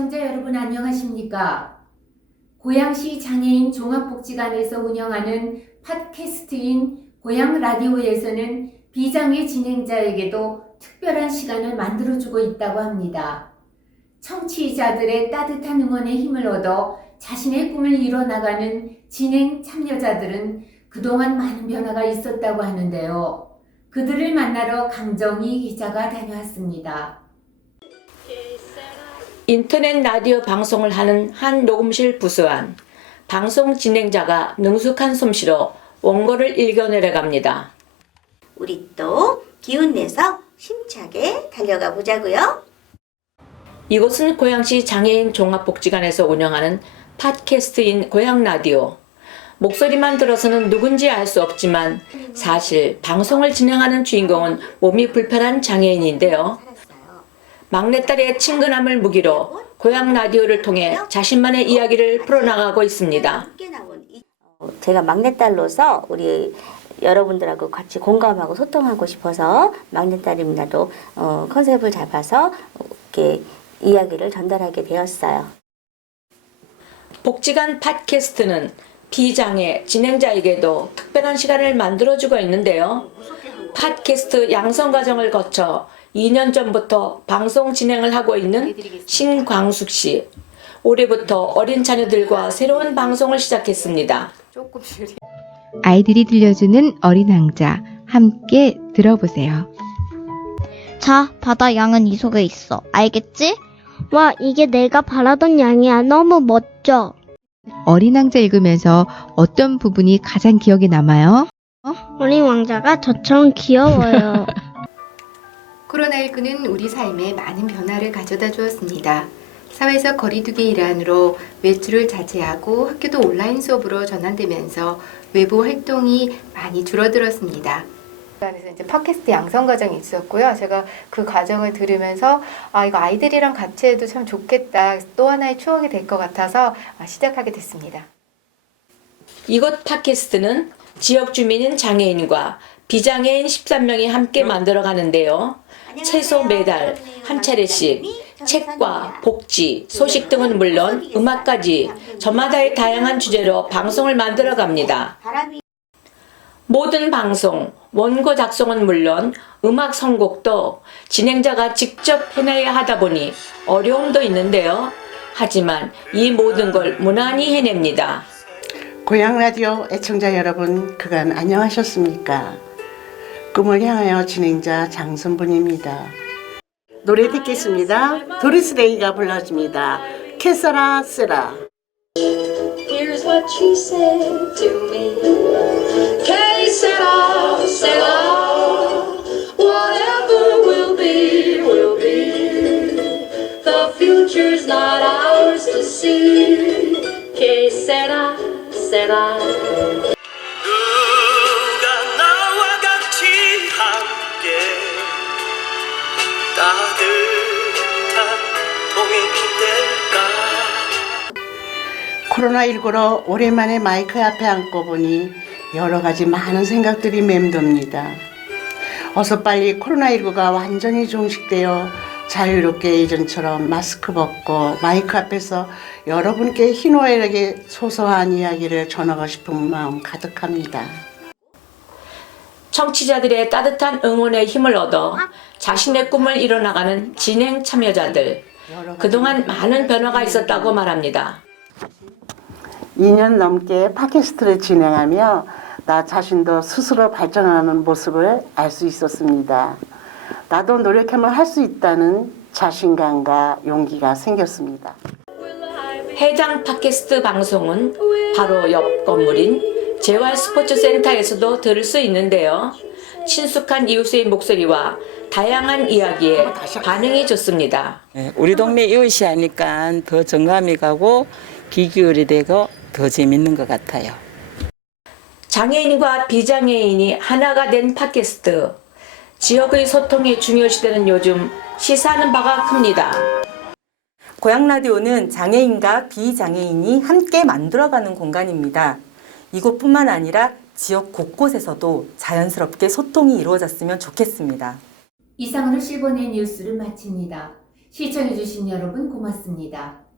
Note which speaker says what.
Speaker 1: 애청자 여러분 안녕하십니까? 고양시 장애인 종합복지관에서 운영하는 팟캐스트인 고양 라디오에서는 비장애 진행자에게도 특별한 시간을 만들어주고 있다고 합니다. 청취자들의 따뜻한 응원에 힘을 얻어 자신의 꿈을 이뤄나가는 진행 참여자들은 그동안 많은 변화가 있었다고 하는데요. 그들을 만나러 강정희 기자가 다녀왔습니다. 인터넷 라디오 방송을 하는 한 녹음실 부수한 방송 진행자가 능숙한 솜씨로 원고를 읽어내려 갑니다.
Speaker 2: 우리 또 기운 내서 힘차게 달려가 보자고요.
Speaker 1: 이곳은 고양시 장애인 종합복지관에서 운영하는 팟캐스트인 고양 라디오. 목소리만 들어서는 누군지 알 수 없지만 사실 방송을 진행하는 주인공은 몸이 불편한 장애인인데요. 막내딸의 친근함을 무기로 고양 라디오를 통해 자신만의 이야기를 풀어나가고 있습니다.
Speaker 2: 제가 막내딸로서 우리 여러분들하고 같이 공감하고 소통하고 싶어서 막내딸입니다도 어, 컨셉을 잡아서 이렇게 이야기를 전달하게 되었어요.
Speaker 1: 복지관 팟캐스트는 비장애 진행자에게도 특별한 시간을 만들어주고 있는데요. 팟캐스트 양성 과정을 거쳐 2년 전부터 방송 진행을 하고 있는 신광숙 씨. 올해부터 어린 자녀들과 새로운 방송을 시작했습니다.
Speaker 3: 아이들이 들려주는 어린 왕자 함께 들어보세요.
Speaker 4: 자, 바다 양은 이 속에 있어. 알겠지? 와, 이게 내가 바라던 양이야. 너무 멋져.
Speaker 3: 어린 왕자 읽으면서 어떤 부분이 가장 기억에 남아요?
Speaker 4: 어린 왕자가 저처럼 귀여워요.
Speaker 5: 코로나19는 우리 삶에 많은 변화를 가져다 주었습니다. 사회적 거리두기 일환으로 외출을 자제하고 학교도 온라인 수업으로 전환되면서 외부 활동이 많이 줄어들었습니다. 그래서 이제 팟캐스트 양성 과정이 있었고요. 제가 그 과정을 들으면서 아 이거 아이들이랑 같이 해도 참 좋겠다. 또 하나의 추억이 될 것 같아서 아, 시작하게 됐습니다.
Speaker 1: 이곳 팟캐스트는 지역 주민인 장애인과 비장애인 13명이 함께 만들어 가는데요. 최소 매달 한 차례씩 책과 복지, 소식 등은 물론 음악까지 저마다의 다양한 주제로 방송을 만들어 갑니다. 모든 방송, 원고 작성은 물론 음악 선곡도 진행자가 직접 해내야 하다 보니 어려움도 있는데요. 하지만 이 모든 걸 무난히 해냅니다.
Speaker 6: 고향 라디오 애청자 여러분, 그간 안녕하셨습니까? 꿈을 향하여 진행자 장선분입니다. 노래 듣겠습니다. 도리스레이가 불러줍니다. 캐서라 세라.
Speaker 7: Here's what she said to me. Sera, sera.
Speaker 6: 코로나19로 오랜만에 마이크 앞에 앉고 보니 여러 가지 많은 생각들이 맴돕니다. 어서 빨리 코로나19가 완전히 종식되어 자유롭게 예전처럼 마스크 벗고 마이크 앞에서 여러분께 희노애락의 소소한 이야기를 전하고 싶은 마음 가득합니다.
Speaker 1: 청취자들의 따뜻한 응원에 힘을 얻어 자신의 꿈을 이뤄나가는 진행 참여자들. 그동안 많은 변화가 있었다고 말합니다.
Speaker 6: 2년 넘게 팟캐스트를 진행하며 나 자신도 스스로 발전하는 모습을 알 수 있었습니다. 나도 노력하면 할 수 있다는 자신감과 용기가 생겼습니다.
Speaker 1: 해당 팟캐스트 방송은 바로 옆 건물인 재활 스포츠 센터에서도 들을 수 있는데요. 친숙한 이웃의 목소리와 다양한 이야기에 반응이 좋습니다.
Speaker 8: 네, 우리 동네 이웃이 하니까 더 정감이 가고 귀 기울이 되고 더 재밌는 것 같아요.
Speaker 1: 장애인과 비장애인이 하나가 된 팟캐스트. 지역의 소통이 중요시되는 요즘 시사하는 바가 큽니다.
Speaker 9: 고향 라디오는 장애인과 비장애인이 함께 만들어가는 공간입니다. 이곳뿐만 아니라 지역 곳곳에서도 자연스럽게 소통이 이루어졌으면 좋겠습니다.
Speaker 1: 이상으로 실버의 뉴스를 마칩니다.
Speaker 10: 시청해주신 여러분 고맙습니다.